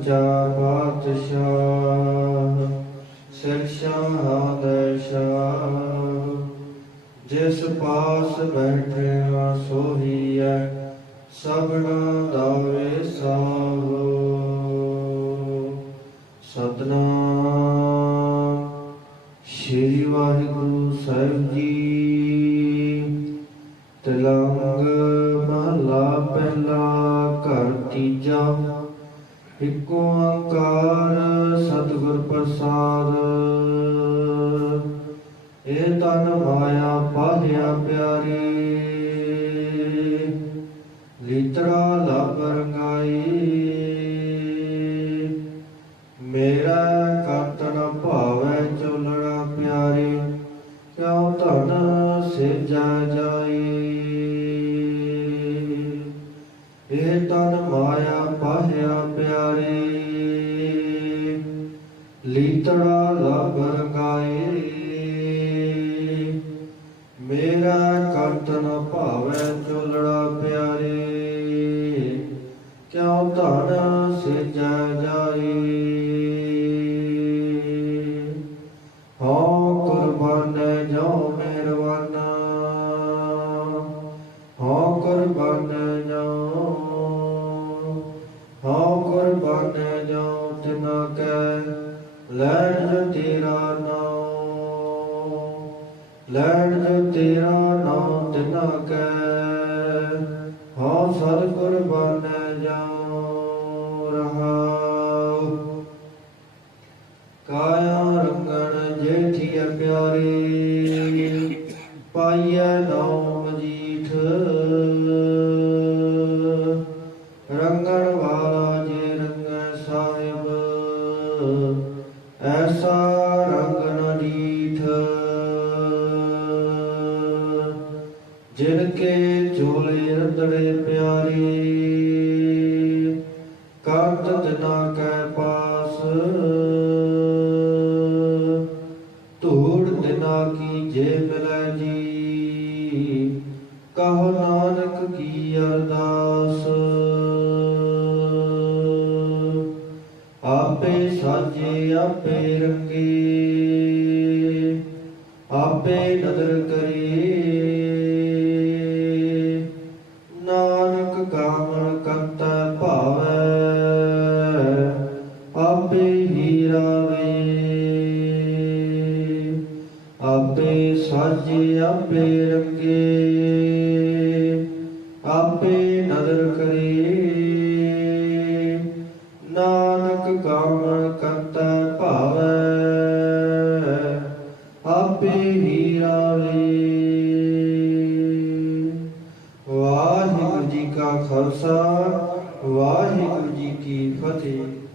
ਸੱਚਾ ਪਾਤਸ਼ਾਹ ਸਿਰਸ਼ਾ ਦਰਸ਼ਾ ਜਿਸ ਪਾਸ ਬੈਠਿਆ ਸੋਹੀਐ ਸਭਨਾ ਦਾ ਵੇਸਾਹੋ ਸਤਨਾਮ ਸ਼੍ਰੀ ਵਾਹਿਗੁਰੂ ਸਾਹਿਬ ਜੀ। ਤਲੰਗ ਮਹਲਾ ਪਹਿਲਾ ਕਰਤੀ ਇਕ ਓੰਕਾਰ ਸਤਿਗੁਰ ਪ੍ਰਸਾਦ। ਇਹ ਤਨ ਮਾਇਆ ਪਾਹਿਆ ਪਿਆਰੀ। ਲੀਤਰਾ ਲਬ ਰੰਗਾਈ। ਮੇਰਾ ਕਰਤਨ ਭਾਵੈ ਚੁਲਣਾ ਪਿਆਰੀ। ਕਿਉ ਧਨ ਸਿਜਾ ਜਾਈ ਇਹ ਤਨ ਮਾਇਆ ਪਾਹਿਆ ਪਿਆਰੇ। ਲੀਤੜਾ ਲਬ ਰੰਗਾਏ। ਮੇਰਾ ਕਰਤਨ ਭਾਵੇ ਚੁਲੜਾ ਪਿਆਰੇ। ਕਿਉ ਧਨ ਸਿਜਾ ਜਾਈ ਹਉ ਕੁਰਬਾਨ ਜੋ ਮਿਹਰਬਾਨਾ। ਹਉ ਕੁਰਬਾਨ ਲੈਣ ਤੇਰਾ ਨਾਮ, ਲੈਣ ਜੋ ਤੇਰਾ ਨਾਮ ਤਿਨਾ ਕੈ ਹਉ ਸਰ ਕੁਰਬਾਨ ਜੋ ਰਹਾਉ। ਕਾਇਆ ਰੰਗਣ ਜੇਠੀਐ ਪਿਆਰੀ, ਪਾਈਐ ਨਾਮ ਐਸਾ ਰੰਗ ਨ ਡੀਠ ਜਿਨ ਕੇ ਝੋਲੇ ਰਤੜੇ ਪਿਆਰੇ, ਕੰਤ ਦਿਨਾ ਕੈ ਪਾਸ। ਧੂੜ ਦਿਨਾ ਕੀ ਜੇ ਮਿਲੈ ਜੀ, ਕਹੋ ਨਾਨਕ ਕੀ ਅਰਦਾਸ। ਸਾਜੇ ਆਪੇ ਰੰਗੇ, ਆਪੇ ਨਦਰ ਕਰੇ। ਨਾਨਕ ਕਾਮਣ ਕਰਤਾ ਭਾਵੈ, ਆਪੇ ਹੀ ਰਾਵੇ। ਆਪੇ ਸਾਜੇ ਆਪੇ ਰੰਗੇ, ਆਪੇ ਨਾਨਕ ਕਾਮਣ ਕਰਤਾ ਭਾਵੈ, ਆਪੇ ਹੀ ਰਾਵੇ। ਵਾਹਿਗੁਰੂ ਜੀ ਕਾ ਖਾਲਸਾ, ਵਾਹਿਗੁਰੂ ਜੀ ਕੀ ਫਤਿਹ।